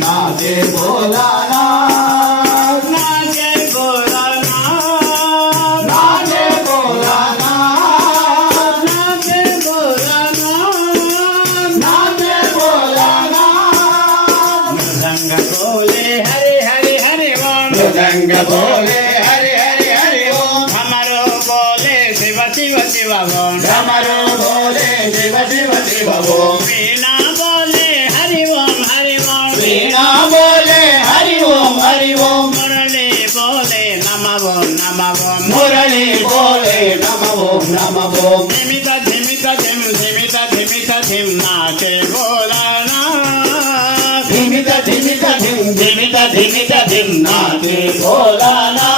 नाचे बोलाना नाचे बोलाना नाचे बोलाना नाचे बोलाना नाचे बोलाना मृदंग बोले हरे हरे हरे ओम मृदंग बोले हरे हरे हरे ओम डमरू बोले शिव शिव शिव ओम डमरू बोले शिव शिव शिव ओम वीणा बोले हरि ओम वीणा बोले हरि ओम मुरली बोले नमः ओम मुरली बोले नमः ओम धिमिता धिमिता धिम धिमिता धिमिता धिम नाचे बोलाना धिमिता धिमिता धिम धिमिता धिमिता धिम नाचे बोलाना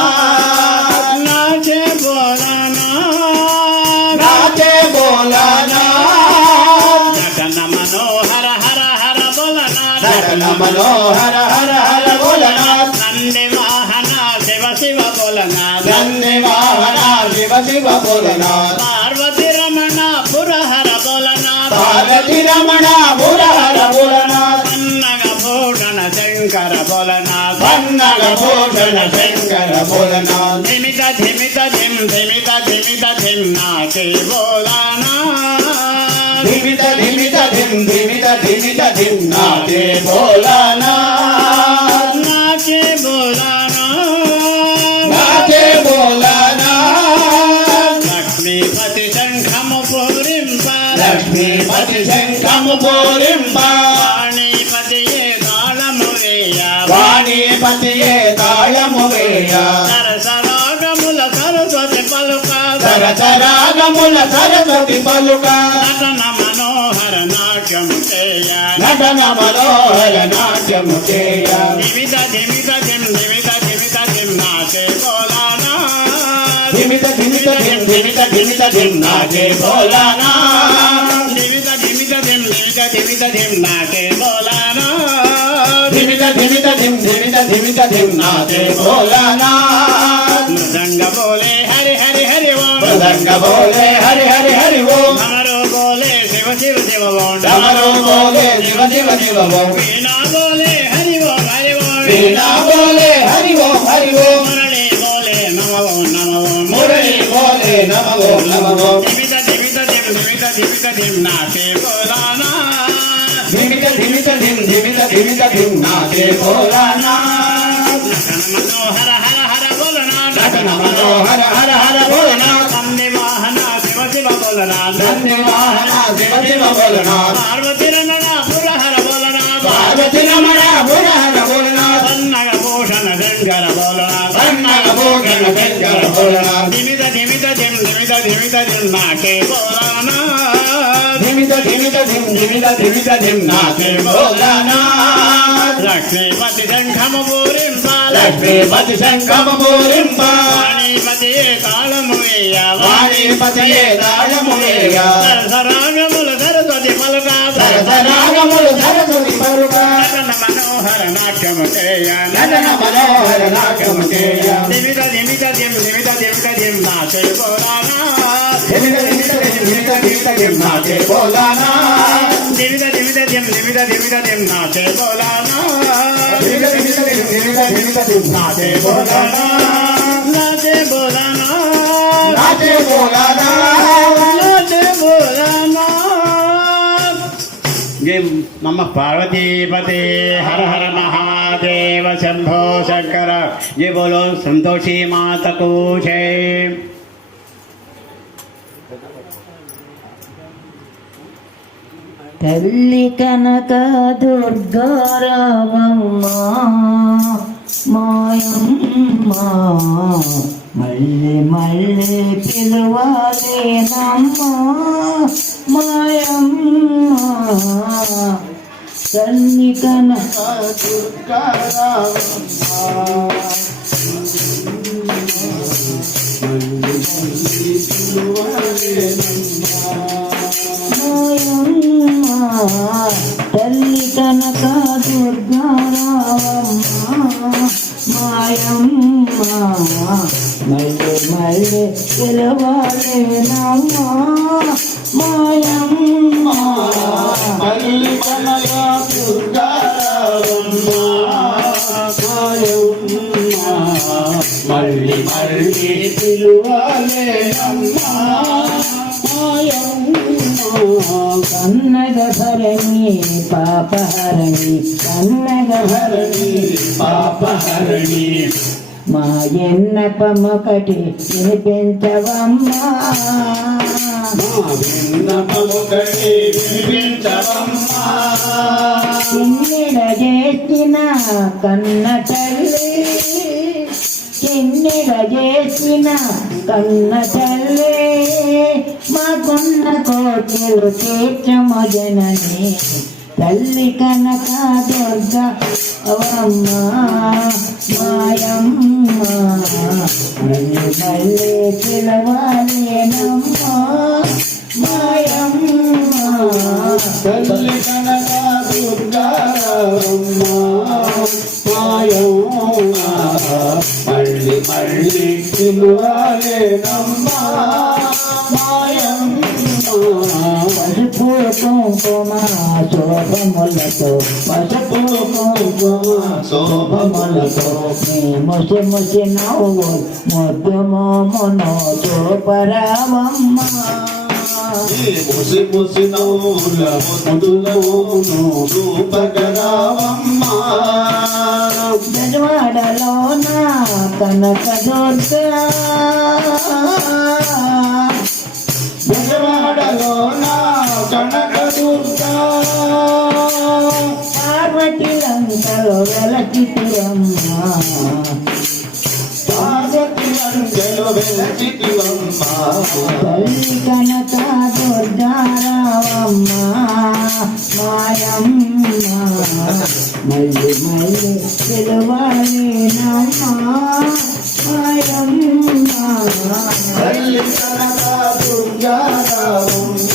नाचे बोलाना नाचे बोलाना नटन मनोहर हर हर बोलना नटन मनोहर हर हर बोलना नंदी वाहन शिव शिव बोलना नंदी वाहन शिव शिव बोलना पार्वती रमण पुरहर बोलना पार्वती रमण पुरहर बोलना पन्नग भूषण शंकर बोलना पन्नग भूषण शंकर बोलना धिमिता धिमिता धिम धिमिता धिमिता धिम नाचे बोलाना धिमिता धिमिता धिम धिमिता धिमिता धिम नाचे बोलाना नाचे बोलाना नाचे बोलाना लक्ष्मीपति शंखम पूरिंबा लक्ष्मीपति शंखम पूरिंबा वाणीपतिये ताళమువేయ वाणीपतिये ताళమువేయ సరసరాగముల సరస్వతి పలుక సరసరాగముల సరస్వతి పలుక నటన మనోహర నాట్యము చేయ నటన మనోహర నాట్యము చేయ ధిమిత ధిమిత ధిమ్ ధిమిత ధిమిత ధిమ్ నాచే బోలానా ధిమిత ధిమిత ధిమ్ ధిమిత ధిమిత ధిమ్ నాచే బోలానా ధిమిత ధిమిత ధిమ్ ధిమిత ధిమిత ధిమ్ నాచే బోలానా ధిమిత ధిమిత ధిమ్ ధిమిత ధిమిత ధిమ్ నాచే బోలానా మృదంగ బోలే హరి హరి హరి ఓం మృదంగ బోలే హరి హరి హరి ఓం డమరు బోలే శివ శివ శివ ఓం డమరు బోలే శివ శివ శివ ఓం వీణా బోలే హరి ఓం వీణా బోలే హరి ఓం మురళి బోలే నమః ఓం మురళి బోలే నమః ఓం ధిమిత ధిమిత ధిమ్ ధిమిత ధిమిత ధిమ్ నాచే బోలానా ధిమిత ధిమిత ధిమ్ ధిమిత ధిమిత ధిమ్ నాచే బోలానా నటన మనోహర హర హర బోలనా నటన మనోహర హర హర బోలనా నంది వాహన శివ శివ బోలనా నంది వాహన శివ శివ బోలనా పార్వతి రమణ పురహర బోలనా పార్వతి రమణ పురహర బోలనా పన్నగ భూషణ శంకర బోలనా పన్నగ భూషణ శంకర బోలనా ధిమిత ధిమిత ధిమ్ ధిమిత ధిమిత ధిమ్ నాచే బోలానా ధిమిత ధిమిత ధిమ్ ధిమిత ధిమిత ధిమ్ నాచే బోలానా లక్ష్మీపతి శంఖము పూరింపా లక్ష్మీపతి శంఖము పూరింపా వాణీపతియే తాళమువేయ వాణీపతియే తాళమువేయ సరసరాగముల సరస్వతి పలుక సరసరాగముల సరస్వతి పలుక నటన మనోహర నాట్యము చేయ నటన మనోహర నాట్యము చేయ ధిమిత ధిమిత ధిమ్ ధిమిత ధిమిత ధిమ్ నాచే బోలానా ధిమిత ధిమిత ధిమ్ ధిమిత ధిమిత ధిమ్ నాచే బోలానా ధిమిత ధిమిత ధిమ్ ధిమిత ధిమిత ధిమ్ నాచే బోలానా ధిమిత ధిమిత ధిమ్ ధిమిత ధిమిత ధిమ్ నాచే బోలానా నాచే బోలానా నాచే బోలానా నాచే బోలానా జై నమ పార్వతీపతే హర హర మహాదేవ శంభో శంకర జై బోలో సంతోషి మాతకు జై తల్లి కనక దుర్గారావమ్మ మాయమ్మ మళ్ళీ మళ్ళీ పిలవాలేనమ్మ మాయమ్మ తల్లి కనక దుర్గారావమ్మ మళ్ళీ మళ్ళీ పిలవాలేనమ్మ తల్లి కనక దుర్గారావమ్మ మాయమ్మ మళ్ళీ మళ్ళీ పిలవాలేనమ్మ మాయమ్మ మళ్ళీ కనక కన్నగ భరణి పాపహరణి కన్నగ భరణి పాపహరణి మా ఎన్నపమొకటి వినిపించవమ్మా విన్నపమొకటి వినిపించవమ్మా కిన్నెడ చేసిన కన్న తల్లి కిన్నెడ చేసిన కన్న తల్లి మాకున్న కోటలు తీర్చము జనని తల్లి కనక దుర్గ అవమ్మ మాయమ్మ మళ్ళీ మళ్ళీ పిలవాలేనమ్మ మాయమ్మ తల్లి కనక దుర్గారమ్మ మాయమ్మ మళ్ళీ మళ్ళీ పిలువాలేనమ్మా మాయమ్మ పసుపు కుంకుమ శోభములతో పసుపు కుంకుమ శోభములతో ముసి ముసి నవ్వు ముద్దు మోమును చూపరావమ్మ ముసి ముసి నవ్వుల ముదులోను రూపగరావమ్మ గజవాడలోన కనక దుర్గా బెజవాడలోన కనక దుర్గా పార్వతి లంకలో వెలచితిరమ్మ పార్వతి లంకలో వెలచితివమ్మ తల్లి కనక దుర్గారావమ్మ మాయమ్మ మళ్ళీ మళ్ళీ పిలవాలేనమ్మ మాయమ్మ తల్లి కనక దుర్గారమ్మ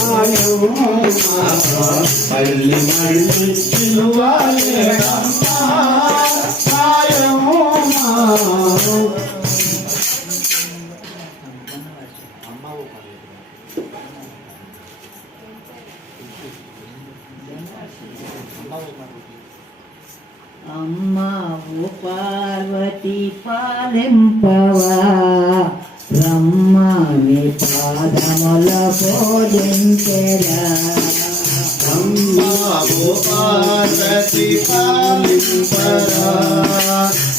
మాయమ్మ మళ్ళీ మళ్ళీ పిలువాలేనమ్మ మాయమ్మ అమ్మవు పార్వతి పాలింపవా బ్రహ్మని పాదముల బోధించెరా అమ్మావు పార్వతి పాలింపరా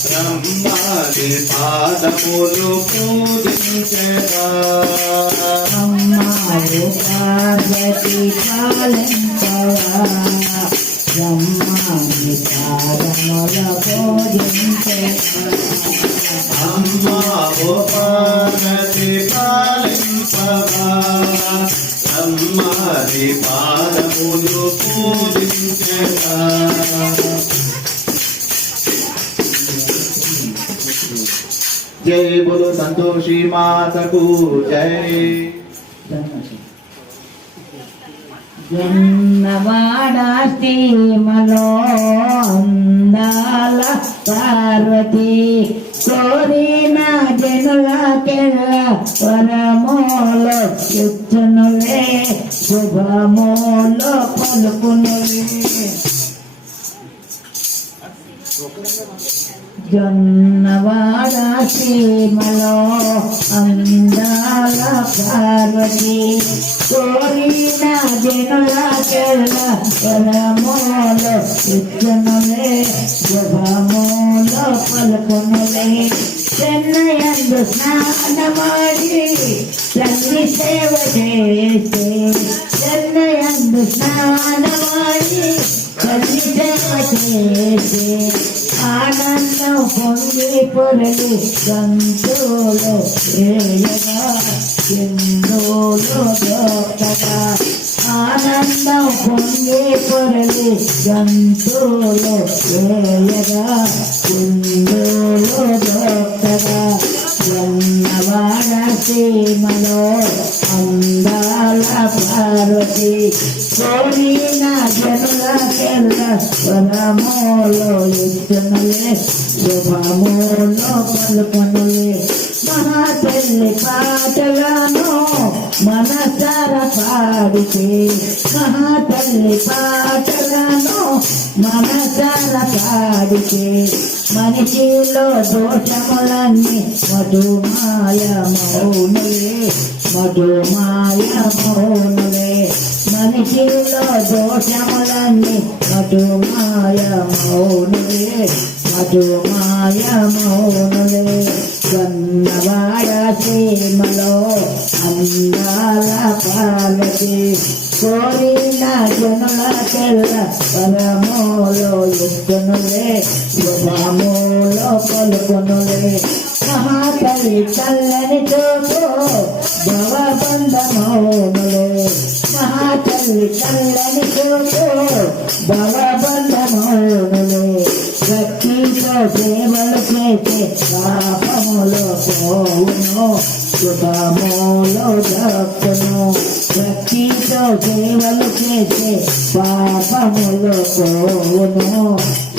బ్రహ్మాది పాదములు పూజించరా అమ్మవు పార్వతి పాలింపవా బ్రహ్మని పాదముల బోధించెరా అమ్మావు పార్వతి పాలింపరా బ్రహ్మాది పాదములు పూజించరా జై బోలో సంతోషి మాతకు జై జన్నవాడ సీమలో అందాల పార్వతి కోరిన జనులకెల్ల వరమోలో యుద్ధనులే శుభమోలో పలుకునులే జొన్నవాడ సీమలో అందాల పార్వతి కోరిన జనులకెల్ల వరమోలో యుద్ధనులే శుభమోలో పలుకునులే చెన్నయందు స్నానమాడి తల్లి సేవ చేసే చెన్నయందు స్నానమాడి తల్లి సేవ చేసే ఆనందం పొంగి పొరలి సంతులు ఏయగా సింధులు దొక్కగా ఆనందం పొంగి పొరలి సంతులు ఏయగా సింధులు దొక్కగా జన్నవాడ సీమలో అందాల పార్వతి కోరిన జనులకెల్ల వరమోలో యుద్ధనులే శుభమోలో పలుకనులే మహాతల్లి పాటలను మనసార పాడితే మహాతల్లి పాటలను మనసార పాడితే మనిషిలో దోషములన్నీ మధుమాయ మౌనులే మధుమాయ మౌనులే మనిషిలో దోషములన్నీ మధుమాయ మౌనులే మధుమాయ మౌనులే గన్నవాడ సీమలో అందాల పాలకి కోరిన జనులకెల్ల పరమోలో ఎత్తునులే శుభమూలో పలుకునులే మహాతల్లి చల్లని చూపు భవబంధమౌనులే మహాతల్లి చల్లని చూపు భవబంధమౌనులే భక్తితో సేవలు చేసే పాపములో పోవును శుభములో దక్కును భక్తితో సేవలు చేసే పాపములో పోవును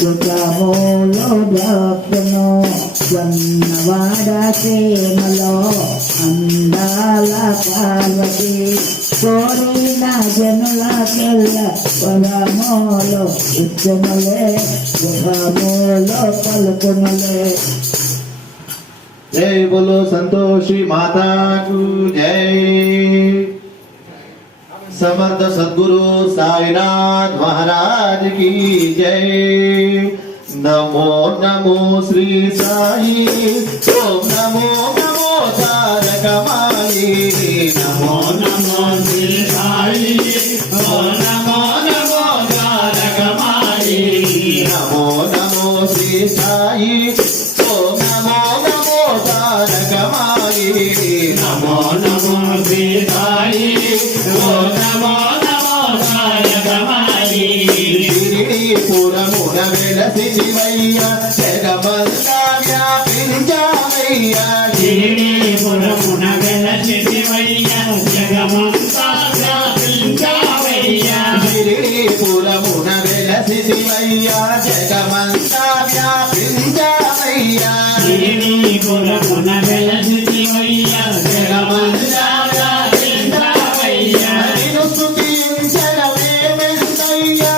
శుభములో దక్కును జన్నవాడ సేమలో అందాల పార్వతి కోరిన జనులకెల్ల పరమోలో ఇచ్చునులే శుభములో పలుకునులే जय बोलो संतोषी माता को जय। समर्थ सद्गुरु साईनाथ महाराज की जय। नमो नमो श्री साई ओम नमो नमो तारक माई नमो नमो श्री साई ओम नमो नमो तारक माई नमो नमो श्री साई ओम नमो नमो तारक माई नमो नमो श्री साई ओम नमो नमो तारक माई पुरमुन వెలసివయ్యా జగమంతా వ్యాపించావయ్యా పురమున వెలసివయ్యా జగమంతా వ్యాపించావయ్యా పురమున వెలసివయ్యా జగమంతా వ్యాపించావయ్యా పురమున వెలసివయ్యా జగమంతా వ్యాపించావయ్యా నిన్ను స్తుతించడమే వెంకయ్యా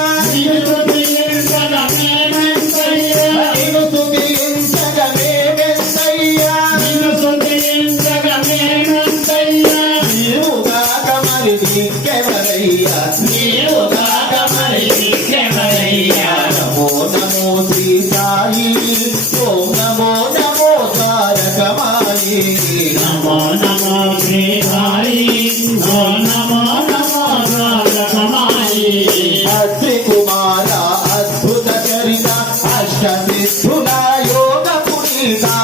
नमो नमो श्री साई ओम नमो नमो तारक माई नमो नमो श्री साई ओम नमो नमो तारक माई अत्रि कुमारा अद्भुत चरिता अष्ट सिद्धुना योग पुनीता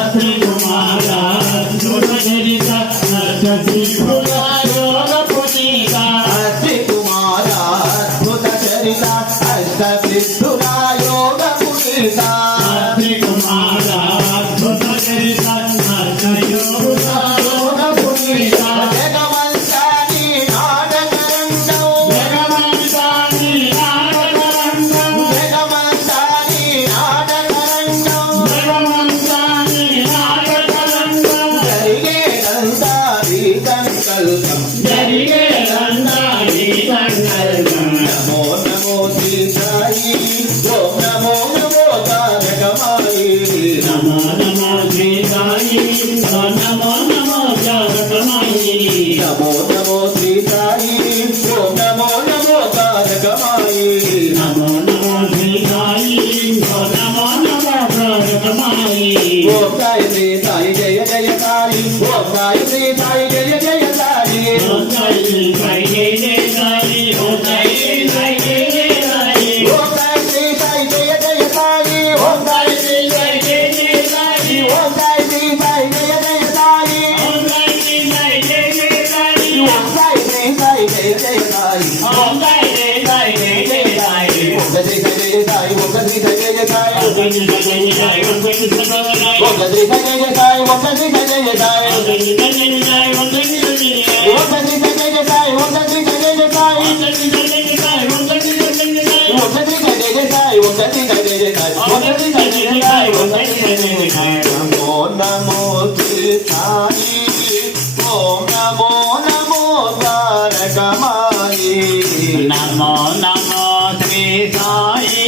अत्रि कुमारा अद्भुत चरिता अष्ट सिद्धुना योग पुनीता अत्रि कुमारा अद्भुत चरिता अष्ट सिद्धुना योग पुनीता अत्रि कुमारा अद्भुत चरिता अष्ट सिद्धुना योग पुनीता जगवंशानी नाटकरंगौ जगवंशानी नाटकरंगौ जगवंशानी नाटकरंगौ जगवंशानी नाटकरंगौ जरिगे नंदारी संकल्पं जरिगे नंदारी संकल्पं नमो नमो श्री साई ओम नमो नमो तारक माई नमो नमो श्री साई ओम नमो नमो तारक माई नमो नमो श्री साई ओम नमो नमो तारक माई नमो नमो श्री साई ओम नमो नमो तारक माई ओम गायत्री साई जय जय साई ओम गायत्री साई जय जय साई ओम गायत्री साई जय जय साई ओम गायत्री साई जय जय साई ओम गायत्री साई जय जय साई ओम गायत्री साई जय जय साई ओम गायत्री साई जय जय साई ओम गायत्री साई जय जय साई ओम गायत्री साई जय जय साई ओम गायत्री साई जय जय साई ओम गायत्री साई जय साई ओम गायत्री साई जय जय साई ओम गायत्री साई जय जय साई ओम गायत्री साई जय जय साई ओम गायत्री साई जय जय साई ओम गायत्री साई जय जय साई ओम गायत्री साई जय जय साई ओम गायत्री साई जय जय साई ओम गायत्री साई जय जय साई ओम गायत्री साई जय जय साई ओम गायत्री साई जय जय साई ओम गायत्री साई जय जय साई ओम गायत्री साई जय जय साई ओम गायत्री साई जय जय साई ओम गायत्री साई जय जय साई ओम गायत्री साई जय जय साई नमो नमो श्री साई ओम नमो नमो तारक माई नमो नमो श्री साई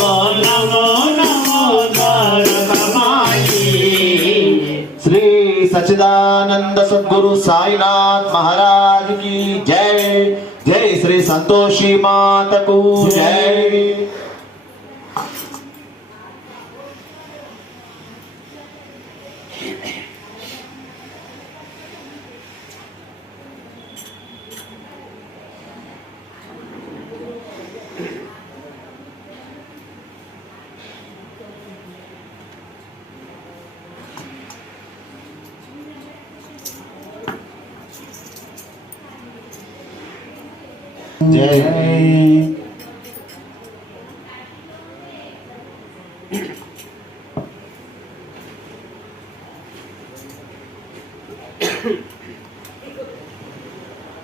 ओम नमो नमो तारक माई सच्चिदानंद सद्गुरु साईनाथ महाराज की जय। जय श्री संतोषी माता को जय। जय।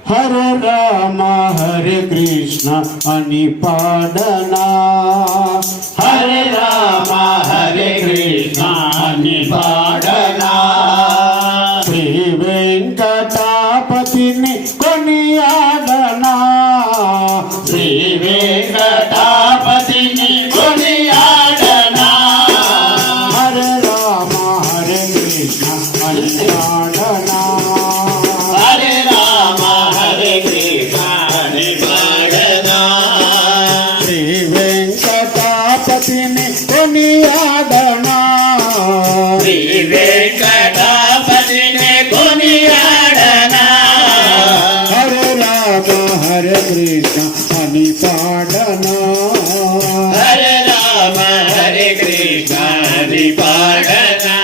हरे राम हरे कृष्ण अनि पाडना, हरे राम हरे कृष्ण अनि पाडना, श्री वेंकटापतिनि कोनियाडना, श्री वेंकटापतिनि कोनियाडना, हरे राम हरे कृष्ण अनि पाडना, हरे राम हरे कृष्ण अनि पाडना, श्री वेंकटापतिनि कोनियाडना, श्री वेंकटापतिनि कोनियाडना, हरे राम हरे कृष्ण अनि पाडना, हरे राम हरे कृष्ण अनि पाडना,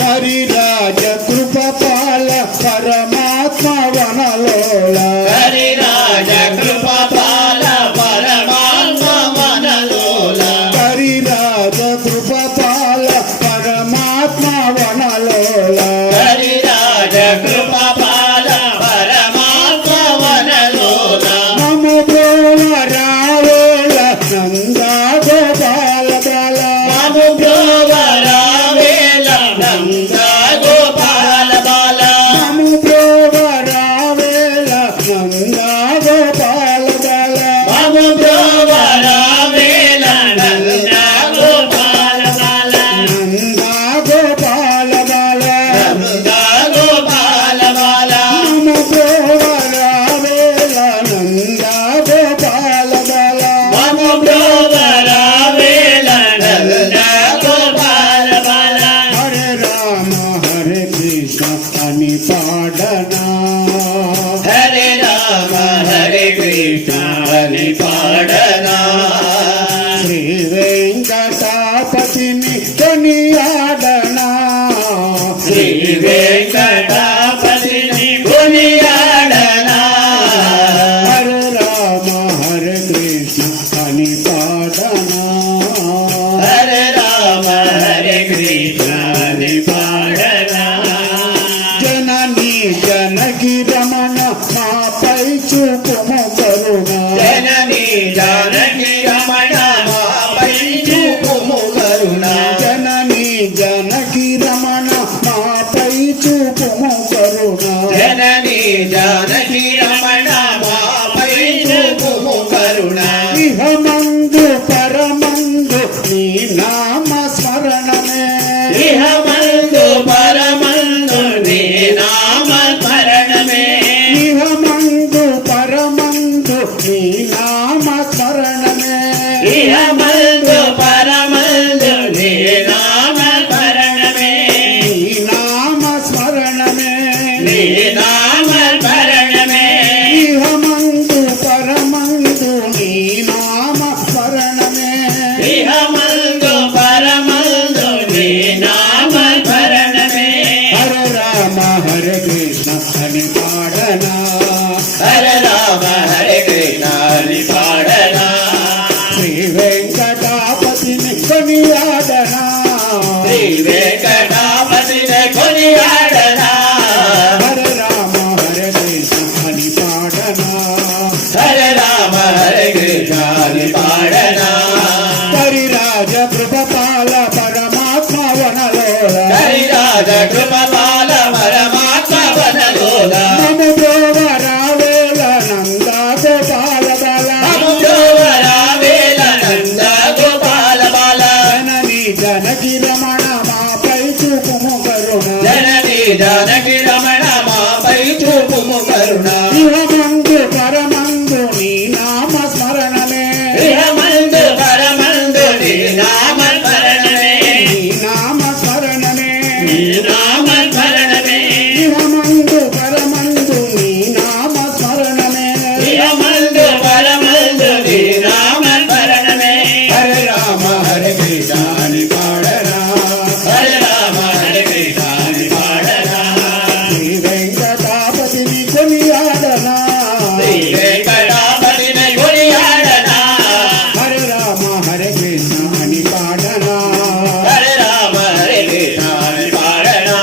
हरिराज कृपपाल परमात्मा वनलोल, हरिराज कृपापाल परमात्मा वनलोल, हरिराज कृपपाल परमात्मा वनलोल, हरिराज कृपापाल परमात्मा वनलोल, नमो बोल रावोल नंदा गोपाल बाल, नमो रावेल नंदा गोपाल बाल, नमो रावेल नंदा गोपाल बाल, नमो रावेल नंदा गोपाल बाल, नंदा गोपाल बाल, नंदा गोपाल बाल, नमो रावेल नंदा गोपाल बाल, नमो रावेल नंदा गोपाल बाल, हरे राम हरे कृष्ण अनि पाडना, हरे राम हरे कृष्ण अनि पाडना, श्री वेंकटापतिनि कोनियाडना, श्री वेंकटापतिनि कोनियाडना, हरे राम हरे कृष्ण अनि पाडना, हरे राम हरे कृष्ण अनि पाडना, जननी जनकी रमण मापै చూపుము కరుణ, जननी जानकी रमण मापै చూపుము కరుణ, जननी जनकी रमण मापै చూపుము కరుణ, जननी जानकी रमण मापै చూపుము కరుణ, ఇహమందు పరమందు నీ నామ స్మరణమే, ఇహమందు పరమందు నీ నామ స్మరణమే, ఇహమందు పరమందు ఇహమందు పరమందు నీ నామ స్మరణమే ఇహమందు పరమందు నీ నామ స్మరణమే నీ నామ స్మరణమే నీ నామ స్మరణమే ఇహమందు పరమందు నీ నామ స్మరణమే ఇహమందు పరమందు నీ నామ స్మరణమే హరే రామ హరే కృష్ణ అని పాడరా హరే రామ హరే కృష్ణ అని పాడరా శ్రీ వెంకటాపతిని కొనియాడనా శ్రీ వెంకటాపతిని కొనియాడనా హరే రామ హరే కృష్ణ అని పాడనా హరే రామ హరే కృష్ణ అని పాడనా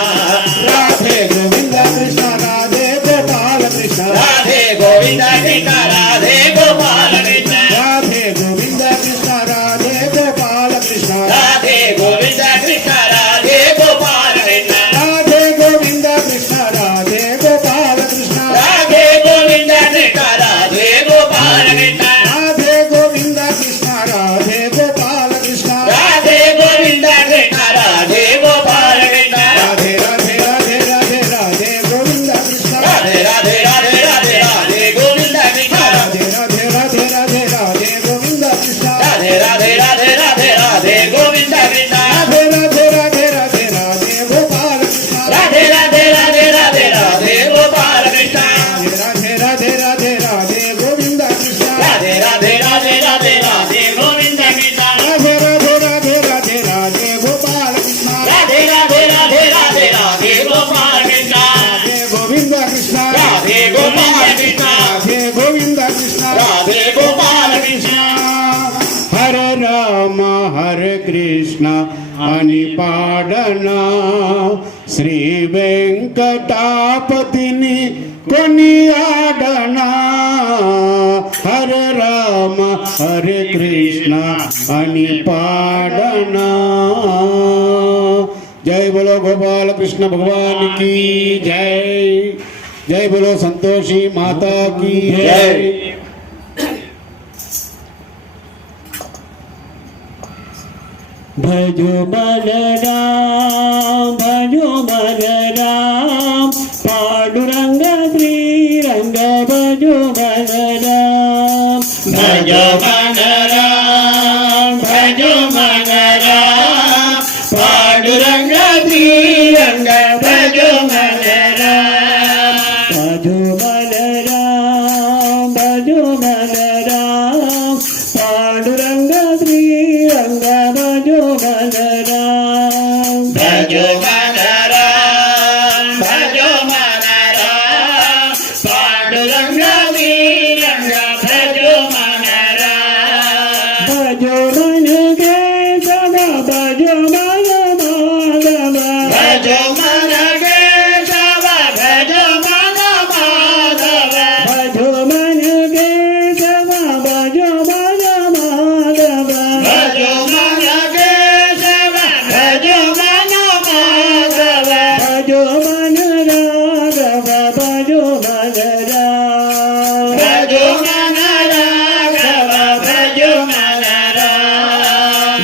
రాధే గోవింద కృష్ణ రాధే గోపాల కృష్ణ రాధే గోవింద కృష్ణ రాధే గోపాల కృష్ణ రాధే గోవింద కృష్ణ రాధే గోపాల కృష్ణ రాధే గోవింద కృష్ణ రాధే గోపాల కృష్ణ రాధే గోవింద కృష్ణ రాధే గోపాల కృష్ణ రాధే గోవింద కృష్ణ రాధే గోపాల కృష్ణ రాధే గోవింద కృష్ణ రాధే గోపాల కృష్ణ రాధే గోవింద కృష్ణ రాధే గోపాల కృష్ణ రాధే రాధే రాధే రాధే రాధే గోవింద కృష్ణ రాధే రాధే రాధే రాధే రాధే గోవింద కృష్ణ రాధే రాధే రాధే రాధే రాధే గోవింద కృష్ణ రాధే రాధే రాధే రాధే రాధే గోవింద కృష్ణ రాధే రాధే రాధే రాధే రాధే గోపాల కృష్ణ రాధే రాధే రాధే రాధే రాధే గోపాల కృష్ణ రాధే రాధే రాధే రాధే గోవింద కృష్ణ రాధే రాధే రాధే రాధే రాధే గోవింద కృష్ణ రాధే రాధే రాధే రాధే రాధే గోపాల కృష్ణ రాధే రాధే రాధే రాధే రాధే గోపాల కృష్ణ రాధే గోవింద కృష్ణ రాధే గోపాల కృష్ణ రాధే గోవింద కృష్ణ రాధే గోపాల కృష్ణ హరే రామ హరే కృష్ణ అని పాడనా శ్రీ వెంకటాపతిని కొనియాడనా హరే రామ హరే కృష్ణ అని పాడనా జై బోలో గోపాల కృష్ణ భగవాన్ की జై జై బోలో సంతోషి మాతా की జై భజో బలరాం పాండురంగ శ్రీరంగ భజో బలరాం భజో మనరాం భజో మనరాం పాండురంగ శ్రీరంగ భజో మనరాం భజో బలరాం పాండురంగ శ్రీరంగ భజో బలరాం భజో మనరాం భజో మనరాం పాండురంగ శ్రీరంగ భజో మనరాం భజో మన కేశవ భజో మన మాధవ భజో మన కేశవ భజో మన మాధవ భజో మన కేశవ భజో మన మాధవ భజో మన కేశవ భజో మన మాధవ భజో మన రాఘవ భజో మన రామ భజో మన రాఘవ భజో మన రామ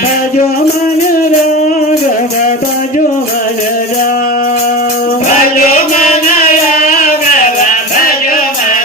భజో మన రాఘవ భజో మన రామ భజో మన రాఘవ భజో మన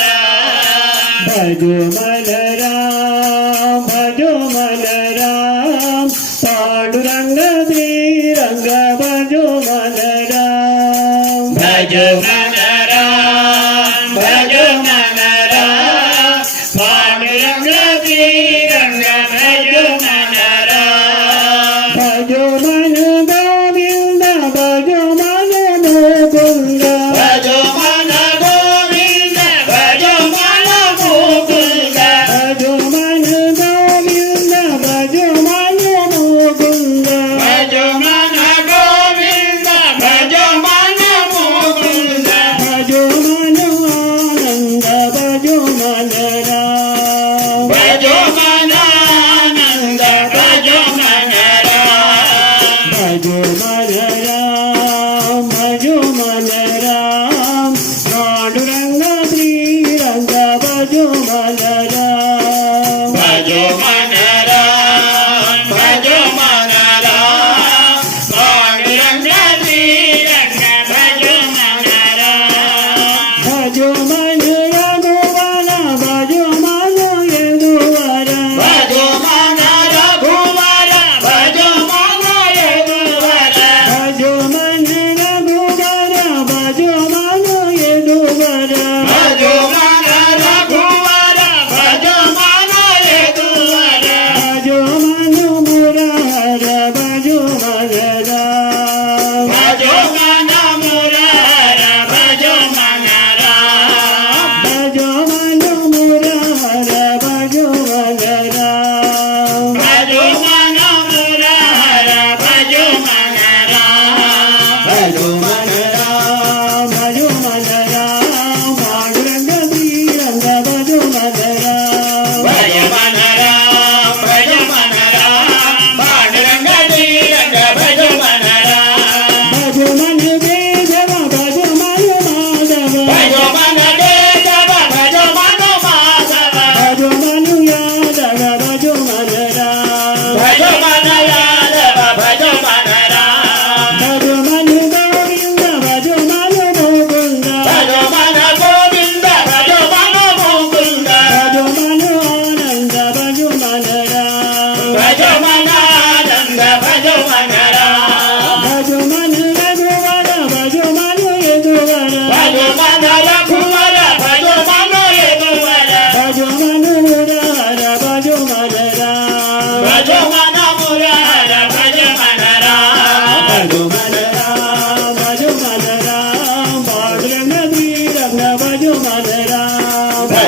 రామ భజో మన రామ భజో మన రామ పాండురంగ శ్రీరంగ భజో మన రామ భజో మన రామ భజో మన రామ పాండురంగ శ్రీరంగ భజో మన రామ భజో మన గోవింద భజో మన ముకుంద భజో మన గోవింద భజో మన ముకుంద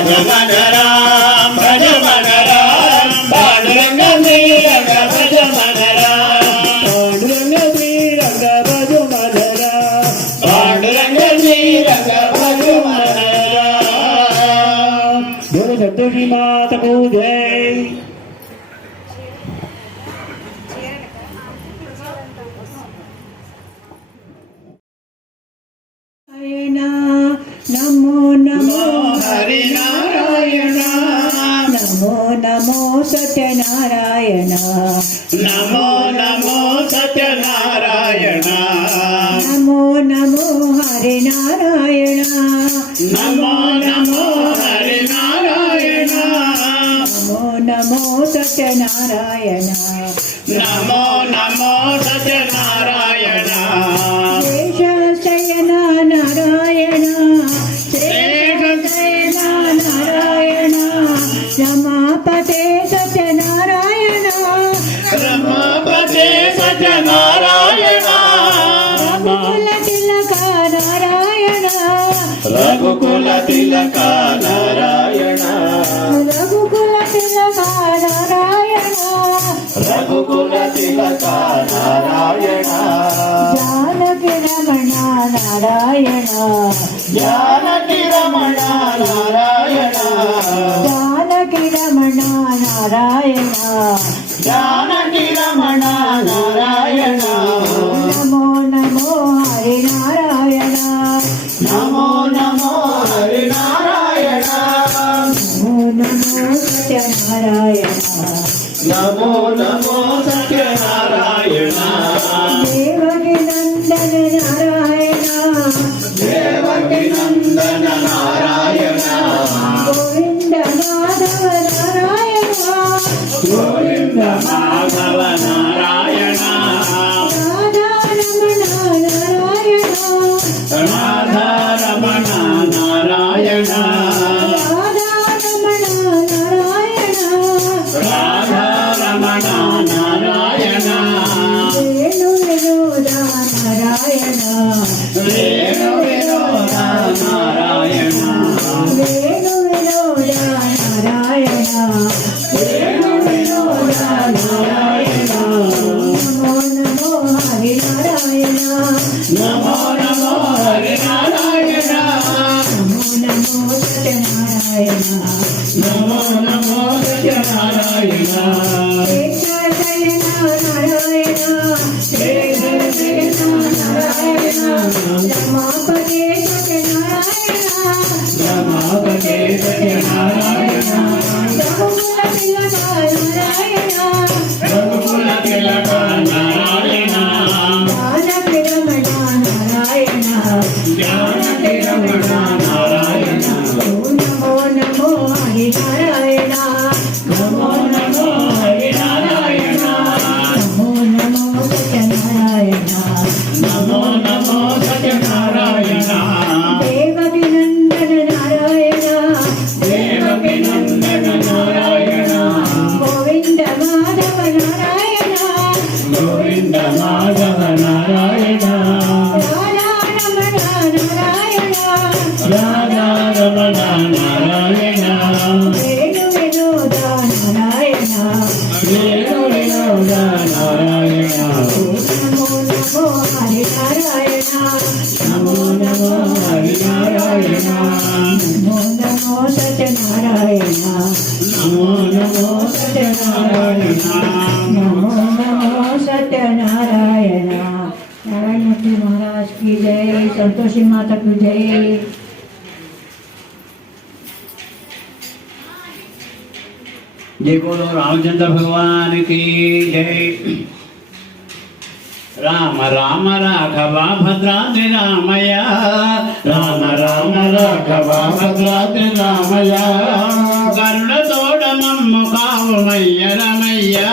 భజ మన రామ భజ మన రామ పాండురంగ శ్రీరంగ భజ మన రామ పాండురంగ శ్రీరంగ భజ మన రామ పాండురంగ శ్రీరంగ భజ మన రామ బోలో సంతోషి మాతకు జై. నమో నమో హరినారాయణ నమో నమో సత్యనారాయణ నమో నమో సత్యనారాయణ నమో నమో హరినారాయణ నమో నమో హరినారాయణ నమో నమో సత్యనారాయణ నమో నమో సత్యనారాయణ శేషశయన నారాయణ శేషశయన నారాయణ రమాపతే సత్యనారాయణ రమాపతే సత్యనారాయణ రఘుకుల తిలక నారాయణ రఘుకుల తిలక నారాయణ రఘుకుల తిలక నారాయణ రఘుకుల తిలక నారాయణ జానకి రమణ నారాయణ జానకి రమణ నారాయణ జానకి రమణ నారాయణ జానకి రమణ నారాయణ నమో నమో హరినారాయణ నమో నమో హరినారాయణ నమో నమో సత్యనారాయణ నమో నమో సత్యనారాయణ దేవకి నందన నారాయణ దేవకి నందన నారాయణ గోవింద మాధవ నారాయణ గోవింద మాధవ నారాయణ రాధారమణ నారాయణ రాధారమణ నారాయణ రాధారమణ నారాయణ రాధారమణ నారాయణ వేణు వినోద నారాయణ వేణు వినోద నారాయణ వేణు వినోద నారాయణ వేణు వినోద నారాయణ నమో నమో హరినారాయణ నమో నమో హరినారాయణ నమో నమో సత్యనారాయణ నమో నమో సత్యనారాయణ శేషశయన నారాయణ శేషశయన నారాయణ రమాపతే సత్యనారాయణ రమాపతే సత్యనారాయణ రఘుకుల తిలక నారాయణ రఘుకుల తిలక నారాయణ జానకి రమణ నారాయణ జానకి రమణ నారాయణ నమో నమో హరినారాయణ నమో నమో హరినారాయణ నమో నమో సత్యనారాయణ నమో నమో సత్యనారాయణ దేవకి నందన నారాయణ దేవకి నందన నారాయణ గోవింద మాధవ నారాయణ గోవింద మాధవ నారాయణ రాధారమణ నారాయణ రాధారమణ నారాయణ వేణు వినోద నారాయణ వేణు వినోద నారాయణ నమో నమో హరినారాయణ నమో నమో హరినారాయణ నమో నమో సత్యనారాయణ నమో నమో సత్యనారాయణ नमो नमो सत्यनारायण नारायण मूर्ति महाराज की जय संतोषी माता की जय जय बोलो रामचंद्र भगवान की जय राम राम राघव भद्राद्रि रामय राम राम राघव भद्राद्रि रामय करुण तोड़ मम्मु कावु मय्य रमయ్య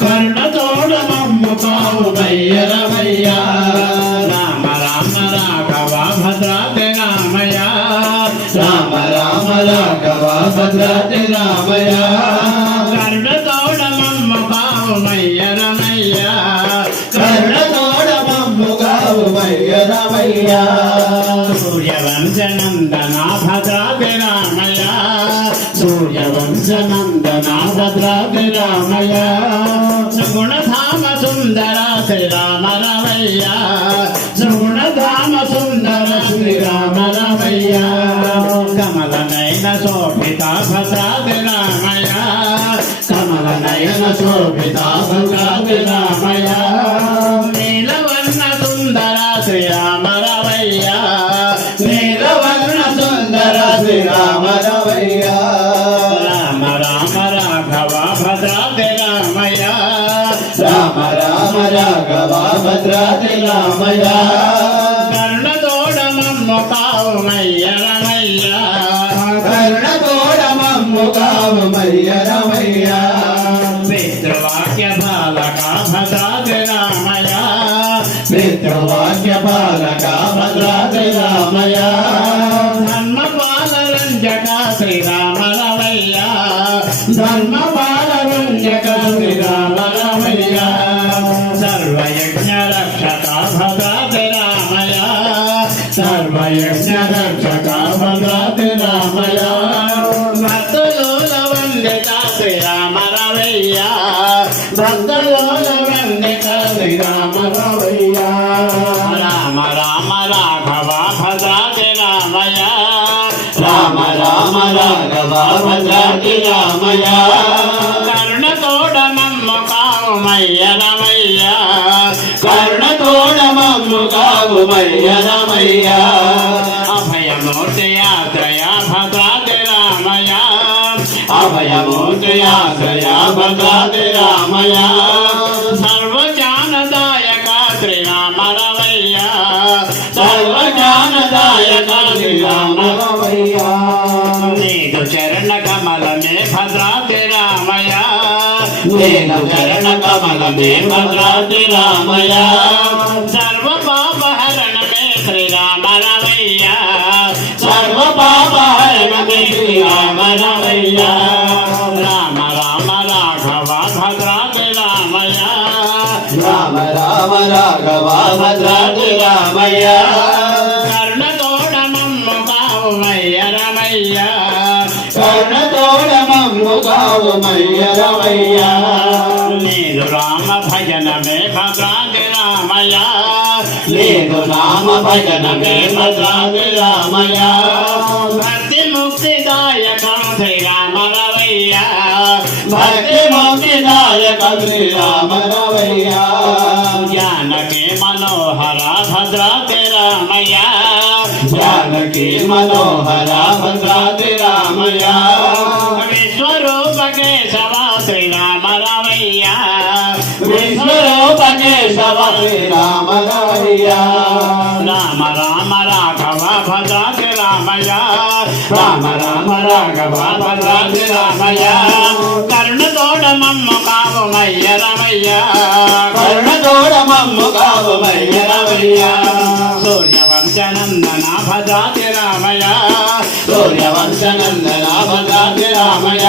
करुण तोड़ मम्मु कावु मय्य रमయ్య राम राम राघव भद्राद्रि रामय राम राम राघव भद्राद्रि रामय करुण तोड़ मम्मु कावु मय्य रमయ్య సూర్యవంశనందన భద్రాద్రి రామయ్య సూర్యవంశనందన భద్రాద్రి రామయ్య గుణధామ సుందర శ్రీరామ రామయ్య గుణధామ సుందర శ్రీరామ రామయ్య కమల నయన శోభిత భద్రాద్రి రామయ్య కమల నయన శోభిత భద్రాద్రి రామయ్య నీలవర్ణ సుందర శ్రీరామ రామయ్య నీలవర్ణ సుందర శ్రీరామ రామయ్య రామ రామ రాఘవ భద్రాద్రి రామయ్య రామ రామ రాఘవ భద్రాద్రి రామయ్య కర్ణతోడ మమ్ము కావుమయ్య రమయ్య కర్ణతోడ మమ్ము కావుమయ్య రమయ్య పితృవాక్య బాలక భద్రాద్రి రామయ్య పితృవాక్య బాలక భద్రాద్రి రామయ్య ధర్మపాల రంజక శ్రీరామ రామయ్య ధర్మపాల రంజక శ్రీరామ రామయ్య సర్వయజ్ఞ రక్షక భద్రాద్రి రామయ్య సర్వయజ్ఞ రక్షక భద్రాద్రి రామయ్య భక్తులోల వందిత శ్రీరామ రామయ్య భక్తులోల వందిత శ్రీరామ రామయ్య రామ రామ రాఘవ భద్రాద్రి రామయ్య రామ రామ రాఘవ భద్రాద్రి రామయ్య కరుణతోడ మమ్ము కావుమయ్య రమయ్య కరుణతోడ మమ్ము కావుమయ్య రమయ్య అభయమూర్తి యాత్రయ భద్రాద్రి రామయ్య అభయమూర్తి యాత్రయ భద్రాద్రి రామయ్య సర్వజ్ఞానదాయక శ్రీరామ రామయ్య సర్వజ్ఞానదాయక శ్రీరామ రామయ్య నీదు చరణ కమలమే భద్రాద్రి రామయ్య నీదు చరణ కమలమే భద్రాద్రి రామయ్య సర్వ పాపహరణమే శ్రీరామ రామయ్య సర్వ పాపహరణమే శ్రీరామ రామయ్య రామ రామ రాఘవ భద్రాద్రి రామయ్య రామ రామ రాఘవ భద్రాద్రి రామయ్య కరుణతోడ మమ్ము కావుమయ్య రమయ్య కరుణతోడ మమ్ము కావుమయ్య రమయ్య నీదు రామ భజనమే భద్రాద్రి రామయ్య నీదు రామ భజనమే భద్రాద్రి రామయ్య భక్తి ముక్తిదాయకం శ్రీరామ రామయ్య భక్తి ముక్తిదాయకం శ్రీరామ రామయ్య జానకి మనోహర భద్రాద్రి రామయ్య జానకి మనోహర భద్రాద్రి రామయ్య విశ్వరూప కేశవ శ్రీరామ రామయ్య విశ్వరూప కేశవ శ్రీరామ రామయ్య రామ రామ రాఘవ భద్రాద్రి రామయ్య రామ రామ రాఘవ భద్రాద్రి రామయ్య కరుణతోడ మమ్ము కావుమయ్య రమయ్య కరుణతోడ మమ్ము కావుమయ్య రమయ్య సూర్యవంశనందన భద్రాద్రి రామయ్య సూర్యవంశనందన భద్రాద్రి రామయ్య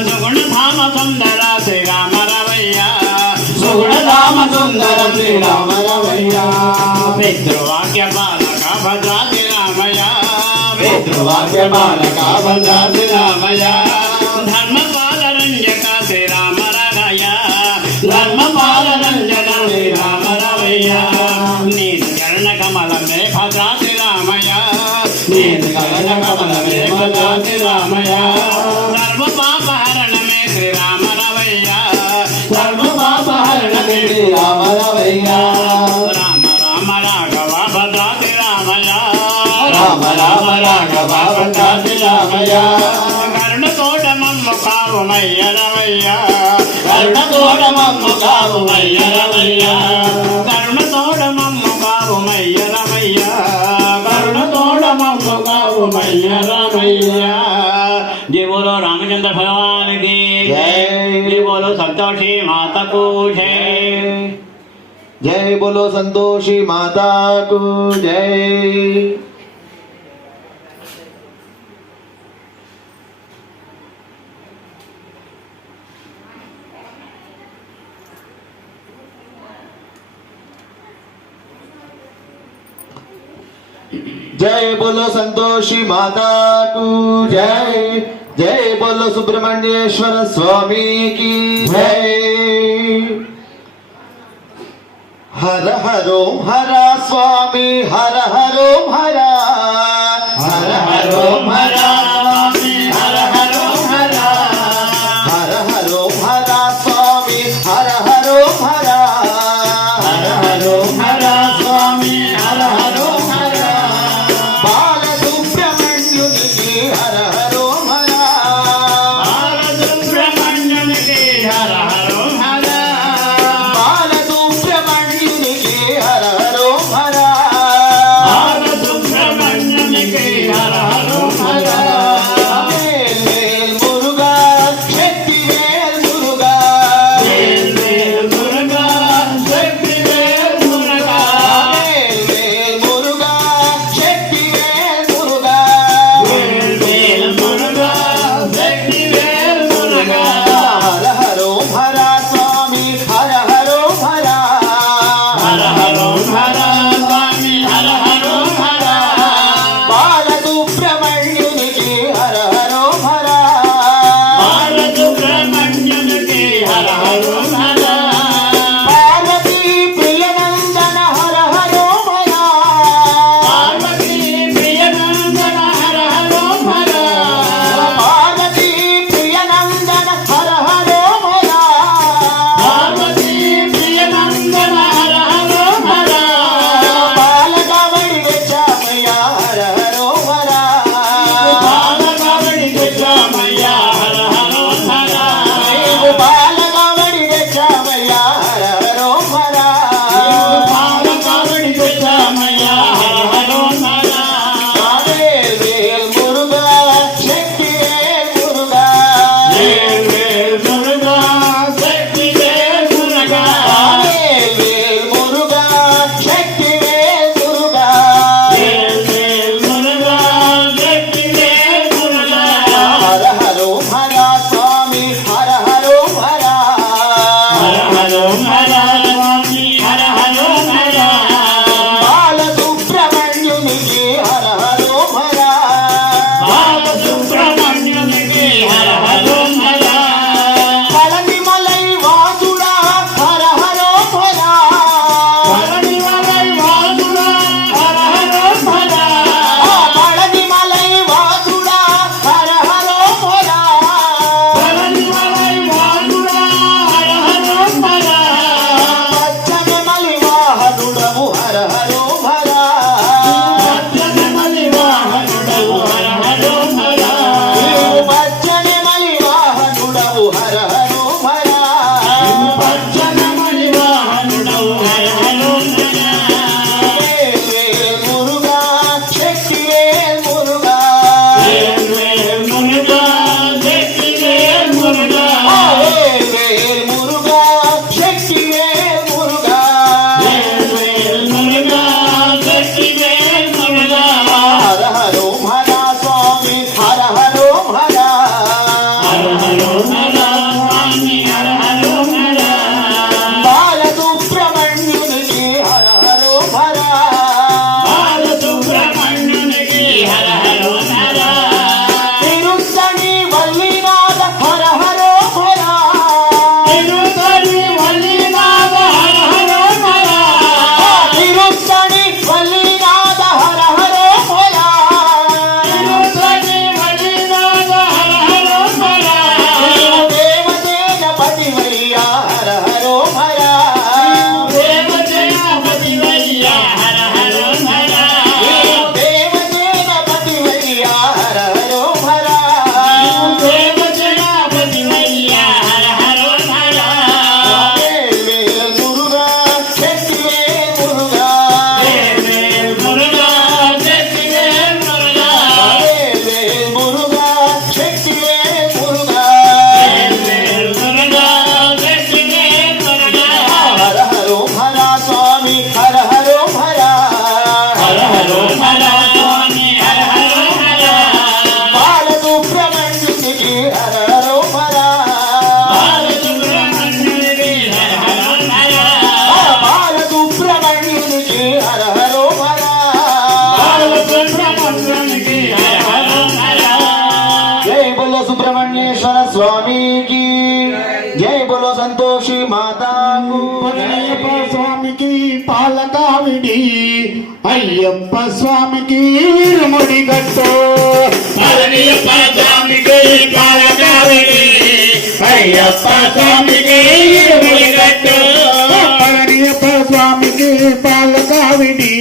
సుగుణధామ సుందర శ్రీరామ రామయ్య సుగుణధామ సుందర శ్రీరామ రామయ్య పితృవాక్య బాలక భద్రాద్రి రామయ్య పితృవాక్య బాలక భద్రాద్రి రామయ్య ధర్మపాల రంజక శ్రీరామ రామయ్య ధర్మపాల రంజక శ్రీరామ రామయ్య నీదు చరణ కమలమే భద్రాద్రి రామయ్య నీదు చరణ కమలమే భద్రాద్రి రామయ్య సర్వ పాపహరణమే శ్రీరామ రామయ్య సర్వ పాపహరణమే శ్రీరామ రామయ్య రామ రామ రాఘవ భద్రాద్రి రామయ్య రామ రామ రాఘవ భద్రాద్రి రామయ్య కరుణతోడ మమ్ము కావుమయ్య రమయ్య కరుణతోడ మమ్ము కావుమయ్య రమయ్య కరుణతోడ మమ్ము కావుమయ్య రమయ్య కరుణతోడ మమ్ము కావుమయ్య రమయ్య जय बोलो रामचंद्र भगवान की जय जय बोलो संतोषी माता को जय जय बोलो संतोषी माता को जय। Thank you. जय बोलो संतोषी माता को जय। जय बोलो सुब्रमण्येश्वर स्वामी की जय। हर हर ओम हरा स्वामी हर हर ओम हरा हर हर ओम हरा स्वामी हर हर ओम हरा हर हर ओम हरा स्वामी हर हर ओम हरा हर हर ओम हरा स्वामी हर हर ओम हरा बाल सुब्रमण्युनि की हर हर ओम हरा బాల సుబ్రహ్మణ్యునికి హర హర ఓం హర बाल सुब्रमण्युनि की हर हर ओम हरा బాల సుబ్రహ్మణ్యునికి హర హర ఓం హర बोलो सुब्रमण्येश्वर स्वामी की जय बोलो संतोषी माता को అయ్యప్ప స్వామికి పాలకావిడి అయ్యప్ప స్వామికి ఇరుముడి గట్టు అయ్యప్ప స్వామికి పాలకావిడి అయ్యప్ప స్వామికి ఇరుముడి గట్టు అయ్యప్ప స్వామికి పాలకావిడి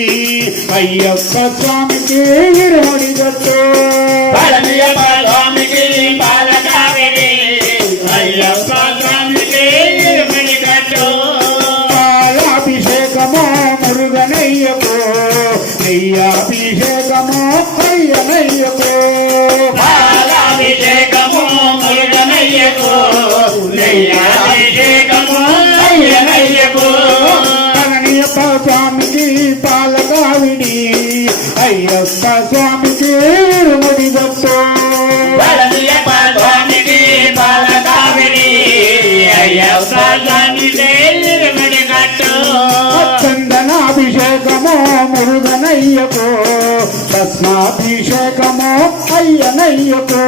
అయ్యప్ప స్వామికి ఇరుముడి గట్టు అయ్యప్ప స్వామికి పాలకావిడి అయ్యప్ప స్వామికి ఇరుముడి గట్టు పాలాభిషేకమో మురుగనయ్యకు నెయ్యాభిషేకమో అయ్యనయ్యకు పాలాభిషేకము మురుగనయ్యకు నెయ్యాభిషేకము అయ్యనయ్యకు అయ్యప్ప స్వామికి పాలకావిడి అయ్యప్ప స్వామికి ఇరుముడి గట్టు అయ్యప్ప స్వామికి పాలకావిడి అయ్యప్ప స్వామికి ఇరుముడి గట్టు చందనాభిషేకమో మురుగనయ్యకు భస్మాభిషేకమో అయ్యనయ్యకు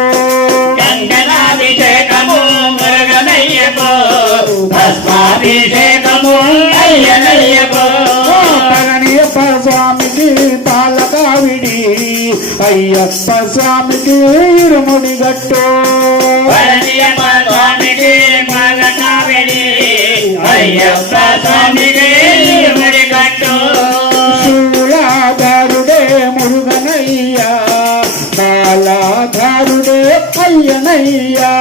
గంగనాభిషేకము మురుగనయ్యకు భస్మాభిషేకము అయ్యనయ్యకు అయ్యప్ప స్వామికి పాలకావిడి అయ్యప్ప స్వామికి ఇరుముడి గట్టు అయ్యప్ప స్వామికి పాలకావిడి అయ్యప్ప స్వామికి ఇరుముడి గట్టు శూలాధారుడే మురుగనయ్యా బాలాధారుడే అయ్యనయ్యా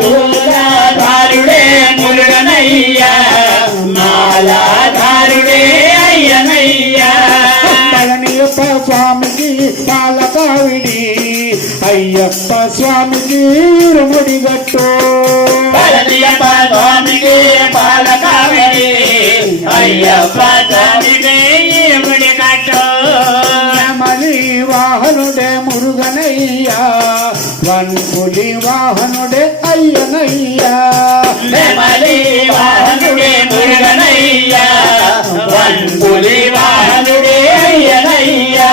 పూలాధారుడే మురుగనయ్యా మాలాధారుడే అయ్యనయ్యా అయ్యప్ప స్వామికి పాలకావిడి అయ్యప్ప స్వామికి ఇరుముడి గట్టు అయ్యప్ప స్వామికి పాలకావిడి అయ్యప్ప స్వామికి ఇరుముడి గట్టు నెమలి వాహనుడే మురుగనయ్యా వన్పులి వాహనుడే అయ్యనయ్యా నెమలి వాహనుడే మురుగనయ్యా వన్పులి వాహనుడే అయ్యనయ్యా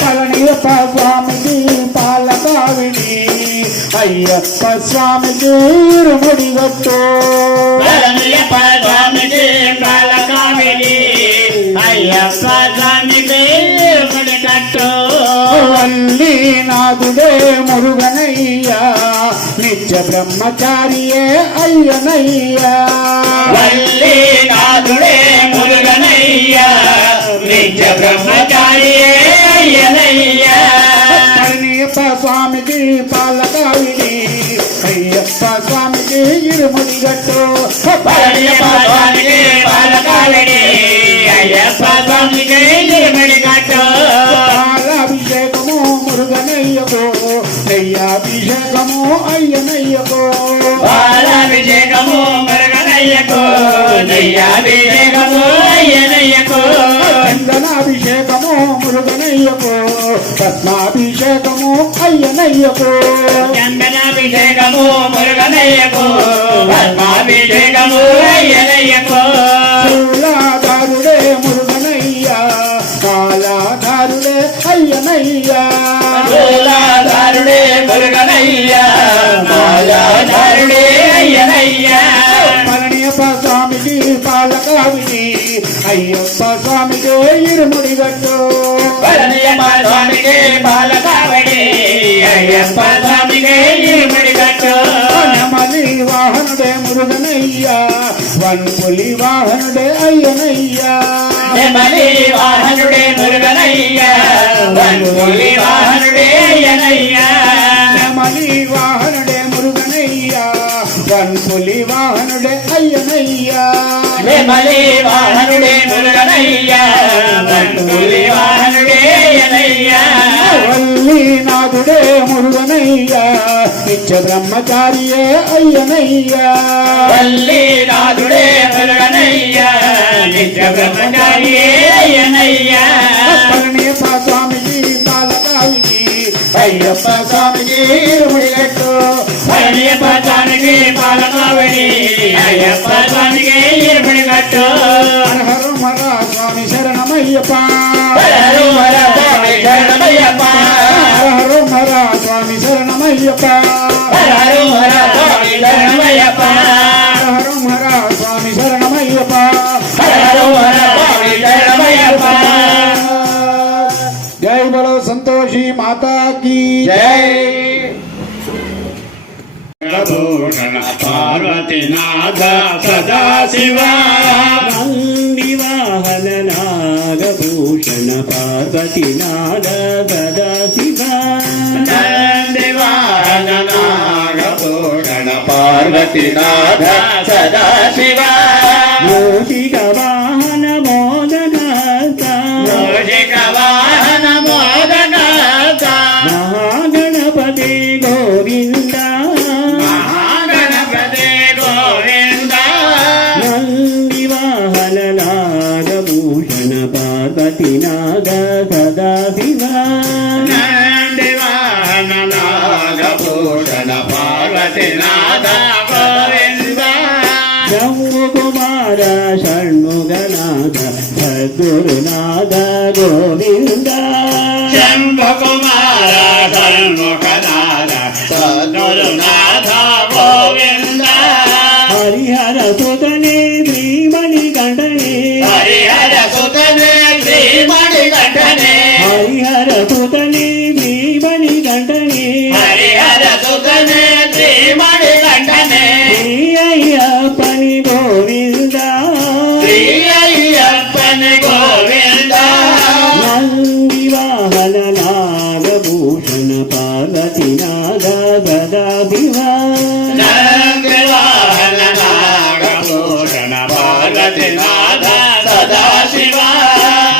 పళనియప్ప స్వామికి పాలకావిడి అయ్యప్ప స్వామికి ఇరుముడి గట్టు అయ్యప్ప స్వామికి పాలకావిడి అయ్యప్ప స్వామికి ఇరుముడి గట్టు వల్లి నాథుడే మురుగనయ్యా నిత్య బ్రహ్మచారియే అయ్యనయ్యా వల్లి నాథుడే మురుగనయ్యా నిత్య బ్రహ్మచారియే అయ్యనయ్యా పళనియప్ప స్వామికి పాలకావిడి అయ్యప్ప స్వామికి ఇరుముడి గట్టు అయ్యప్ప స్వామికి పాలకావిడి అయ్యప్ప స్వామికి ఇరుముడి గట్టు పాలాభిషేకము మురుగనయ్యకు నెయ్యాభిషేకము అయ్యనయ్యకు పాలాభిషేకము మురుగనయ్యకు నెయ్యాభిషేకము అయ్యనయ్యకు చందనాభిషేకము మురుగనయ్యకు భస్మాభిషేకము అయ్యనయ్యకు చందనాభిషేకము మురుగనయ్యకు పద్మాభిషేకము అయ్యనయ్యకు శూలాధారుడే మురుగనయ్యా కాలాధారుడే అయ్యనయ్యా మూలాధారుడే మురుగనయ్యా మాలాధారుడే అయ్యనయ్యా పళనియప్ప స్వామికి పాలకావిడి అయ్యప్ప స్వామికి ఇరుముడి గట్టు పళనియప్ప స్వామికి పాలకావిడి అయ్యప్ప స్వామికి ఇరుముడి గట్టు నెమలి వాహనుడే మురుగనయ్యా వన్పులి వాహనుడే అయ్యనయ్యా నెమలి వాహనుడే మురుగనయ్యా వన్పులి వాహనుడే అయ్యనయ్యా నెమలి వాహనుడే మురుగనయ్యా వన్పులి వాహనుడే అయ్యనయ్యా నెమలి వాహనుడే మురుగనయ్యా వన్పులి వాహనుడే అయ్యనయ్యా వల్లి నాథుడే మురుగనయ్యా నిత్య బ్రహ్మచారియే అయ్యనయ్యా వల్లి నాథుడే మురుగనయ్యా నిత్య బ్రహ్మచారియే అయ్యనయ్యా పళనియప్ప స్వామికి పాలకావిడి అయ్యప్ప స్వామికి ఇరుముడి గట్టు అయ్యప్ప స్వామికి పాలకావిడి అయ్యప్ప స్వామికి ఇరుముడి గట్టు హర హర స్వామి శరణమయ్యప్ప హర హర స్వామి శరణమయ్యప్ప హర హర స్వామి శరణమయ్యప్ప శరణమయ్యప్ప హర హర స్వామి శరణమయ్యప్ప హర హర స్వామి శరణమయ్యప్ప హర హర స్వామి శరణమయ్యప్ప జై బలో సంతోషి మాతా కీ జై భూషణ పార్వతీనాథ సదాశివ నందివాహన నాగభూషణ పార్వతీనాథ సదాశివ నందివాహన నాగభూషణ పార్వతీనాథ సదాశివ మూషిక వాహన మోదనాథ మూషిక వాహన మోదనాథ మహాగణపతి గోవింద మహాగణపతి గోవింద నందివాహన నాగభూషణ పార్వతీనాథ సదాశివ నందివాహన నాగభూషణ పార్వతీనాథ గోవింద కుమార షణ్ముగనాథ సద్గురునాథ గోవింద శంభకుమార షణ్ముఖనాథ సద్గురునాథ గోవింద హరిహర సుతనే శ్రీమణి కంఠనే హరిహర సుతనే శ్రీమణి కంఠనే హరిహర సుతనే శ్రీమణి కంఠనే హరిహర సుతనే శ్రీమణి కంఠనే శ్రీ అయ్యప్పని గోవింద శ్రీ అయ్యప్పని గోవింద నందివాహన నాగభూషణ పార్వతీనాథ సదాశివ నందివాహన నాగభూషణ పార్వతీనాథ సదాశివ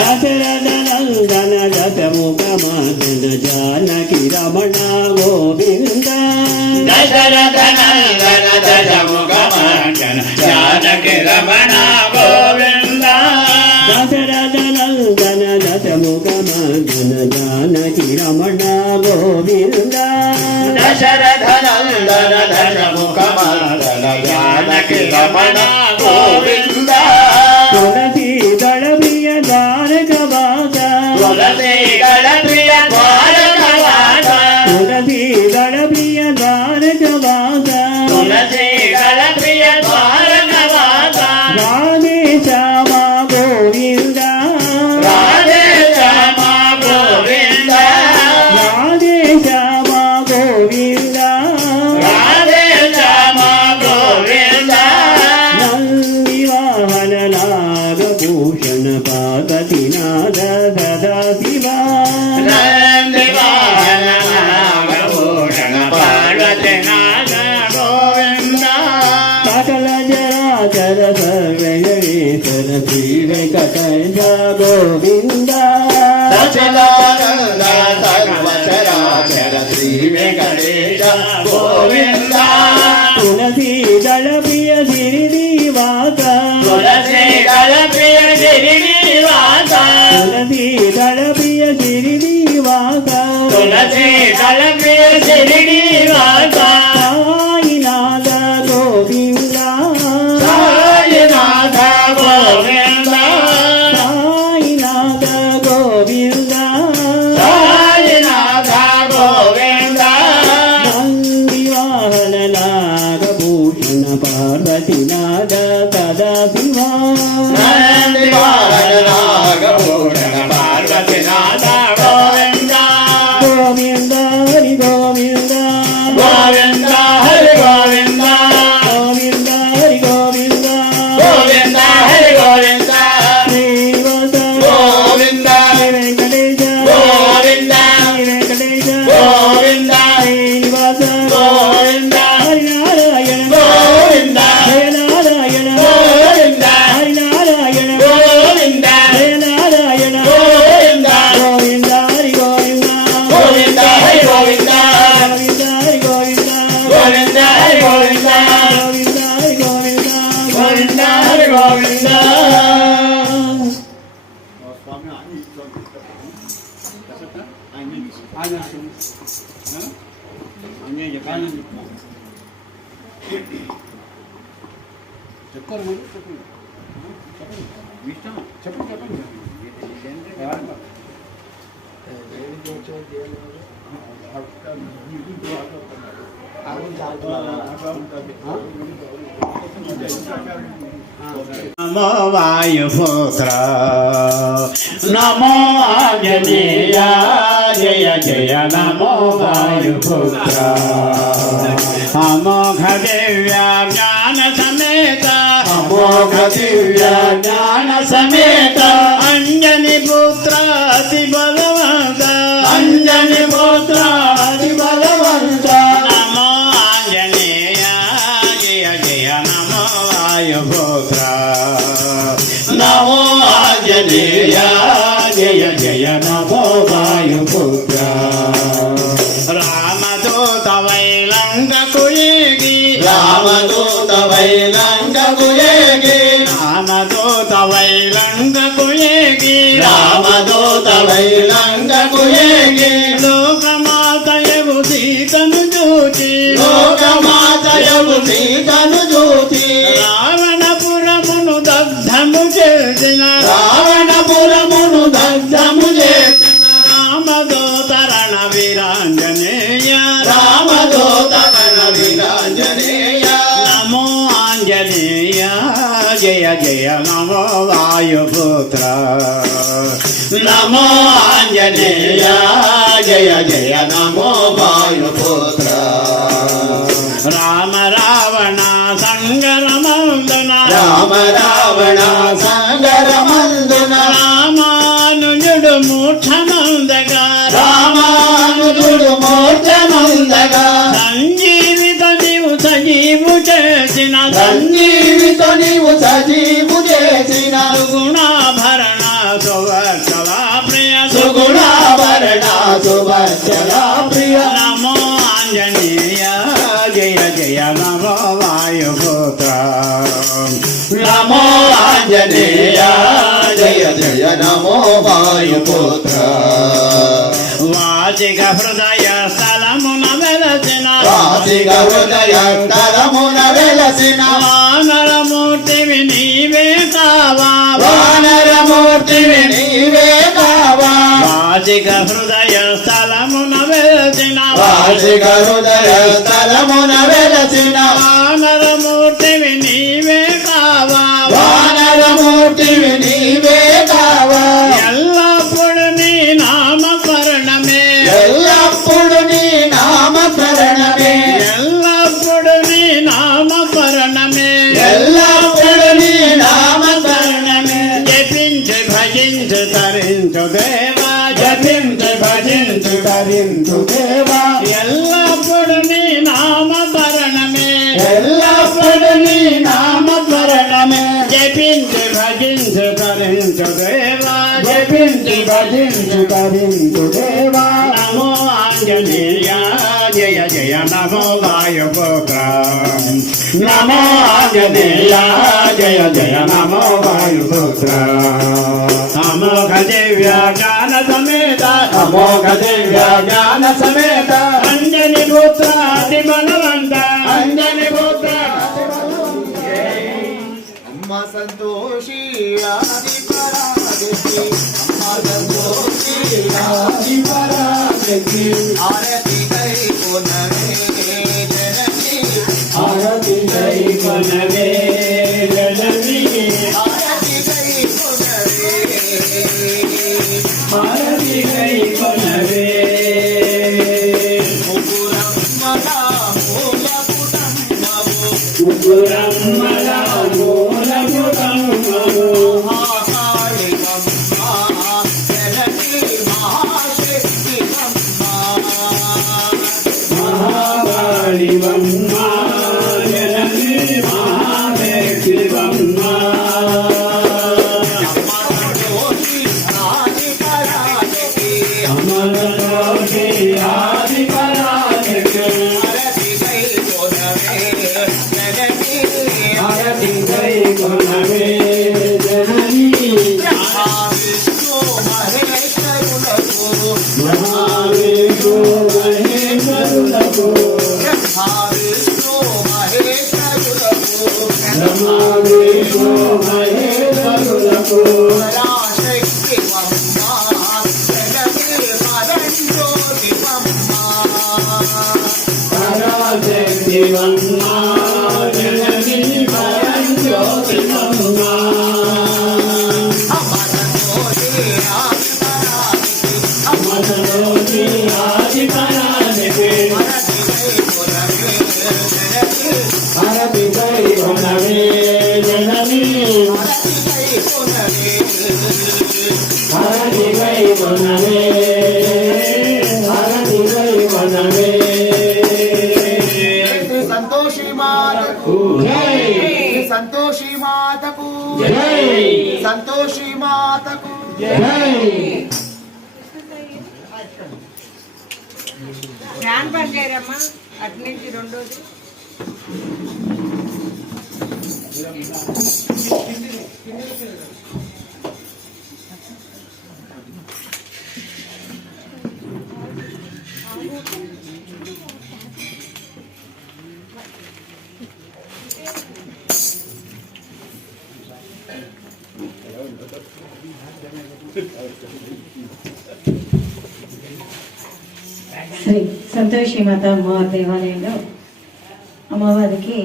దశరథ నందన దశముఖమదన జానకి రమణ గోవింద దశరథ నందన దశముఖమండన జానకి రమణ గోవింద దశరథ నందన దశముఖమదన జానకి రమణ గోవింద దశరథ నందన దశముఖమండన జానకి రమణ గోవింద తులసి దళ ప్రియ దారక వాస తులసి దళ ప్రియ ద్వారకవాస తులసి దళ ప్రియ దారక వాస తులసి దళ ప్రియ ద్వారకవాస రాధే శ్యామ గోవింద రాధే శ్యామ గోవింద రాధే శ్యామ గోవింద రాధే శ్యామ గోవింద నందివాహన నాగభూషణ పార్వతీనాథ సదాశివ నందివాహన నాగభూషణ పార్వతీనాథ గోవింద సకల జరాచర సర్వేశ్వర శ్రీ వెంకటేశ గోవింద సచిదానంద సర్వచరాచర శ్రీ వెంకటేశ గోవింద తులసి దళ ప్రియ శ్రీనివాస తులసి దళ ప్రియ శ్రీనివాస తులసి దళ ప్రియ శ్రీనివాస తులసి దళ ప్రియ శ్రీనివాస సాయినాథ గోవింద సాయినాథ గోవింద సాయినాథ గోవింద సాయినాథ గోవింద నందివాహన నాగభూషణ పార్వతీనాథ సదాశివ నందివాహన నాగభూషణ పార్వతీనాథ గోవింద గోవింద హరి గోవింద గోవింద హరి గోవింద గోవింద హరి గోవింద గోవింద హరి గోవింద శ్రీనివాస గోవింద శ్రీ వెంకటేశ గోవింద శ్రీ వెంకటేశ గోవింద శ్రీనివాస గోవింద హరినారాయణ గోవింద జయనారాయణ గోవింద హరినారాయణ గోవింద జయనారాయణ గోవింద గోవింద హరి గోవింద గోవింద హరి గోవింద గోవింద హరి గోవింద గోవింద హరి గోవింద గోవింద హరి గోవింద గోవింద హరి గోవింద చెప్తారు మీరు చెప్పండి చెప్పండి చెప్పండి చెప్పండి నమో వాయుపుత్ర నమో ఆంజనేయ జయ జయ నమో వాయుపుత్ర అమోఘ దివ్య జ్ఞాన సమేత అమోఘ దివ్య జ్ఞాన సమేత అంజని పుత్ర అతి బలవంత అంజని పుత్ర అతి బలవంత నమో ఆంజనేయ జయ జయ నమో వాయుపుత్ర నమో ఆంజనేయ జయ జయ నమో వాయుపుత్ర రామదూత వైలంగకు ఏగి రామదూత వైలంగకు ఏగి రామదూత వైలంగకు ఏగి రామదూత వైలంగకు ఏగి లోకమాతయగు సీతను చూచి లోకమాతయగు సీతను చూచి రావణపురమును దగ్ధము చేసిన రావణపురమును దగ్ధము చేసిన రామదూతరణ వీరాంజనేయ రామదూతరణ వీరాంజనేయ నమో ఆంజనేయ జయ జయ నమో వాయుపుత్ర నమో ఆంజనేయ జయ జయ నమో వాయుపుత్ర రామ రావణ సంగరమందున రామ రావణ సంగరమందున రామానుజుడు మూఢమందగా రామానుజుడు మూఢమందగా సంజీవిత నీవు సజీవు చేసిన సంజీవిత నీవు సజీవు చేసిన సుగుణాభరణ సువర్చల ప్రియ సుగుణాభరణ సువర్చల ప్రియ నమో ఆంజనేయ జయ జయ నమో వాయుపుత్ర నమో ఆంజనేయ జయ జయ నమో వాయుపుత్ర వాచిక హృదయ స్థలమున వెలసిన వాచిక హృదయ స్థలమున వెలసిన వానరమూర్తివి నీవే కావా వానరమూర్తివి నీవే కావా వాచిక హృదయ స్థలమున వెలసిన వాచిక హృదయ స్థలమున వెలసిన వానరమూర్తివి నీవే కావా వానరమూర్తివి నీవే కావా ఎల్లప్పుడు నీ నామకరణమే ఎల్లప్పుడు నీ నామకరణమే ఎల్లప్పుడు నీ నామకరణమే ఎల్లప్పుడు నీ నామకరణమే జపించు భజించు తరించు దేవా జపించు భజించు తరించు దేవా ఎల్లప్పుడు నీ నామకరణమే ఎల్లప్పుడు నీ నామకరణమే జపించు భజించు తరించు దేవా జపించు భజించు తరించు దేవా నమో ఆంజనేయ జయ జయ నమో వాయుపుత్ర నమో ఆంజనేయ జయ జయ నమో వాయుపుత్ర అమోఘ దివ్య జ్ఞాన సమేత అమోఘ దివ్య జ్ఞాన సమేత అంజని పుత్ర అతి బలవంత అంజని పుత్ర అమ్మ సంతోషి ఆది పరాగతి అమ్మ సంతోషి ఆది పరాగతి ఆరతి కై కొనవే జనని ఆరతి కై కొనవే జనని ఆరతి కై కొనవే ఆరతి కై కొనవే ముగ్గురమ్మల మూల కుటుంబము మహాకాళివమ్మ జనని మహాశక్తివమ్మ అమరలోకి ఆది పరాశక్తి ఆరతి కై కొనవే జనని మహావిష్ణు మహేశ్వరులకు మహావిష్ణు మహేశ్వరులకు పరాశక్తి శక్తివమ్మా జననీ పరంజ్యోతివమ్మా అమరకోటి ఆది పరానికి హరతిపై ఉన్నవే జననీ హరతిపై ఉన్నవే హరతిపై ఉన్నవే సంతోషి మాతకు జై సంతోషి మాతకు జై సంతోషి మాతకు జై ఫ్యాన్ బంద్ చేయరమ్మా అటు నుంచి రెండోది శ్రీ సంతోషి మాత అమ్మవారి దేవాలయంలో అమ్మవారికి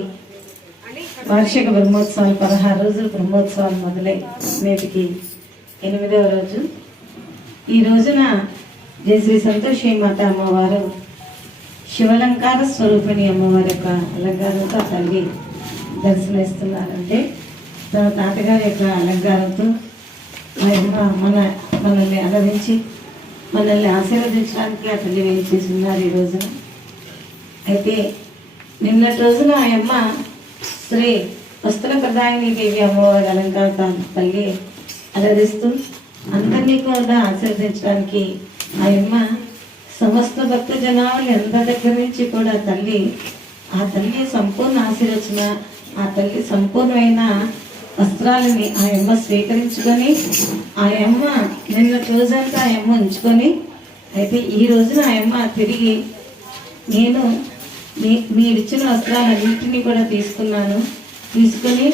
వార్షిక బ్రహ్మోత్సవాలు 16 రోజులు బ్రహ్మోత్సవాలు మొదలై నేటికి 8వ రోజు. ఈ రోజున జయ శ్రీ సంతోషి మాత అమ్మవారు శివలంకార స్వరూపిణి అమ్మవారి యొక్క అలంకారంతో తల్లి దర్శనమిస్తున్నారంటే తన తాతగారి యొక్క అలంకారంతో మనల్ని అలరించి మనల్ని ఆశీర్వదించడానికి ఆ తల్లి వేయించేసి ఉన్నారు ఈ రోజున. అయితే నిన్నటి రోజున ఆ అమ్మ శ్రీ వస్త్ర ప్రదాయిని దేవి అమ్మవారి అలంకారం తల్లి అలరిస్తూ అందరినీ కూడా ఆశీర్వదించడానికి ఆ అమ్మ సమస్త భక్త జనాలు ఎంత దగ్గర నుంచి కూడా ఆ తల్లి సంపూర్ణ ఆశీర్వచన, ఆ తల్లి సంపూర్ణమైన వస్త్రాలని ఆ అమ్మ స్వీకరించుకొని ఆ అమ్మ నిన్న రోజంతా ఆ అమ్మ ఉంచుకొని, అయితే ఈ రోజున ఆ అమ్మ తిరిగి నేను మీరిచ్చిన వస్త్రాలన్నింటినీ కూడా తీసుకొని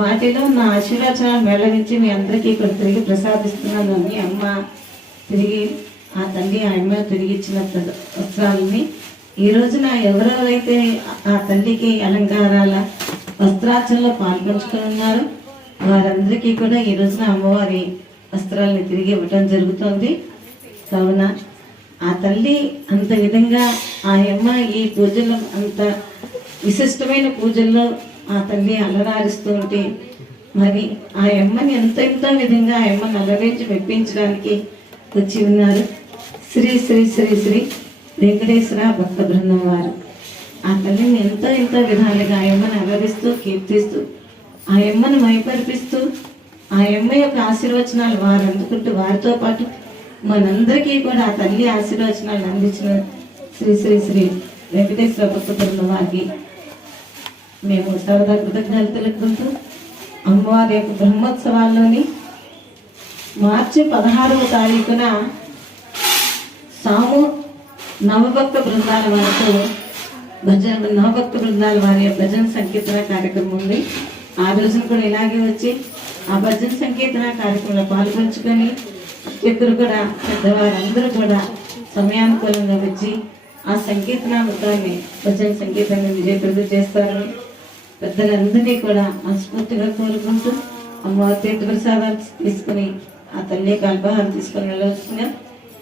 వాటిలో నా ఆశీర్వచనాలు మేళవించి మీ అందరికీ ఇక్కడ తిరిగి ప్రసాదిస్తున్నాను అని అమ్మ తిరిగి ఆ తల్లి ఆ అమ్మ తిరిగి ఇచ్చిన వస్త్రాలని ఈ రోజున ఎవరెవరైతే ఆ తల్లికి అలంకారాల వస్త్రార్చనలో పాల్గొంచుకుని ఉన్నారో వారందరికీ కూడా ఈ రోజున అమ్మవారి వస్త్రాలని తిరిగి ఇవ్వటం జరుగుతుంది. కావున ఆ తల్లి అంత విధంగా ఆ అమ్మ ఈ పూజల్లో అంత విశిష్టమైన పూజల్లో ఆ తల్లి అలరారిస్తూ ఉంటే మరి ఆ అమ్మని ఎంతో విధంగా ఆ అమ్మని అలరించి మెప్పించడానికి వచ్చి ఉన్నారు శ్రీ శ్రీ శ్రీ శ్రీ వెంకటేశ్వర భక్త బృందం వారు. ఆ తల్లిని ఎంతో విధాలుగా ఆ అమ్మని అలరిస్తూ కీర్తిస్తూ ఆ అమ్మను మైపరిపిస్తూ ఆ అమ్మ యొక్క ఆశీర్వచనాలు వారు అందుకుంటూ వారితో పాటు మనందరికీ కూడా ఆ తల్లి ఆశీర్వచనాలు అందించిన శ్రీ శ్రీ శ్రీ వెంకటేశ్వర భక్త బృందం వారికి మేము సరదా కృతజ్ఞతలు తెలుపుకుంటూ అమ్మవారి యొక్క బ్రహ్మోత్సవాల్లోని మార్చి 16వ తారీఖున సాము నవభక్త బృందాల వారితో నవభక్త బృందాల వారి భజన సంకీర్తన కార్యక్రమం ఉంది. ఆ రోజున కూడా ఇలాగే వచ్చి ఆ భజన సంకీర్తన కార్యక్రమంలో పాల్గొంచుకొని ఇద్దరు కూడా పెద్దవారందరూ కూడా సమయానుకూలంగా వచ్చి ఆ సంకీర్తనామృతాన్ని భజన సంకీర్తనని విజయప్రదం చేస్తారని పెద్దలందరినీ కూడా మనస్ఫూర్తిగా కోరుకుంటూ అమ్మవారి తీర్థ ప్రసాదాలు తీసుకుని ఆ తల్లి అల్పాహారం తీసుకొని వెళ్ళవలసిందిగా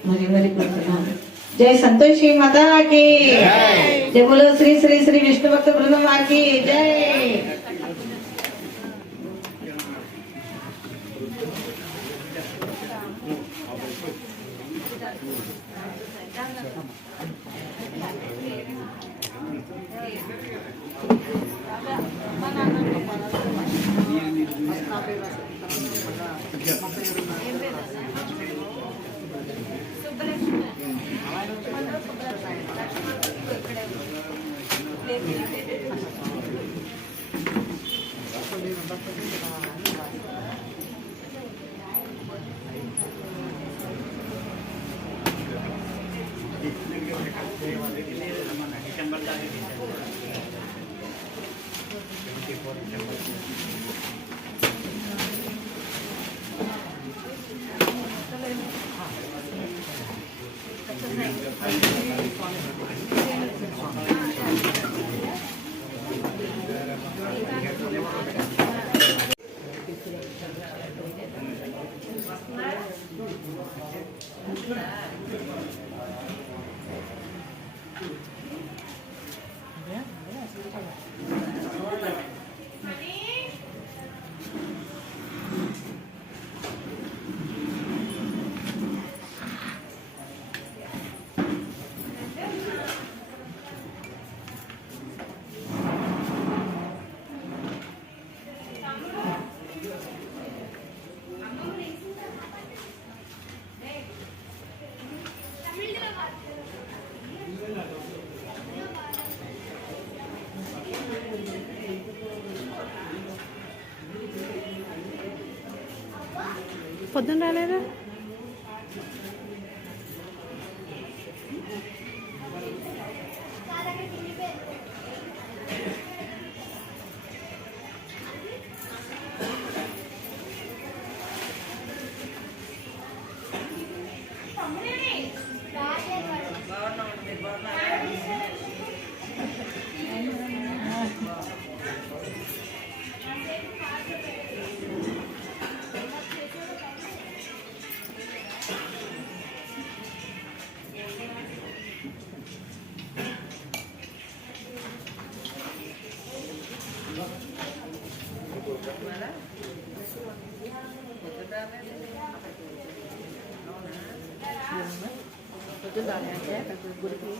మరి కోరుతున్నాను. జై సంతోషి మాతాకి జై బోలో శ్రీ శ్రీ శ్రీ విష్ణు భక్త బృందం వారికి జై. Thank you. పొద్దున్న రాలేదా? గుడికి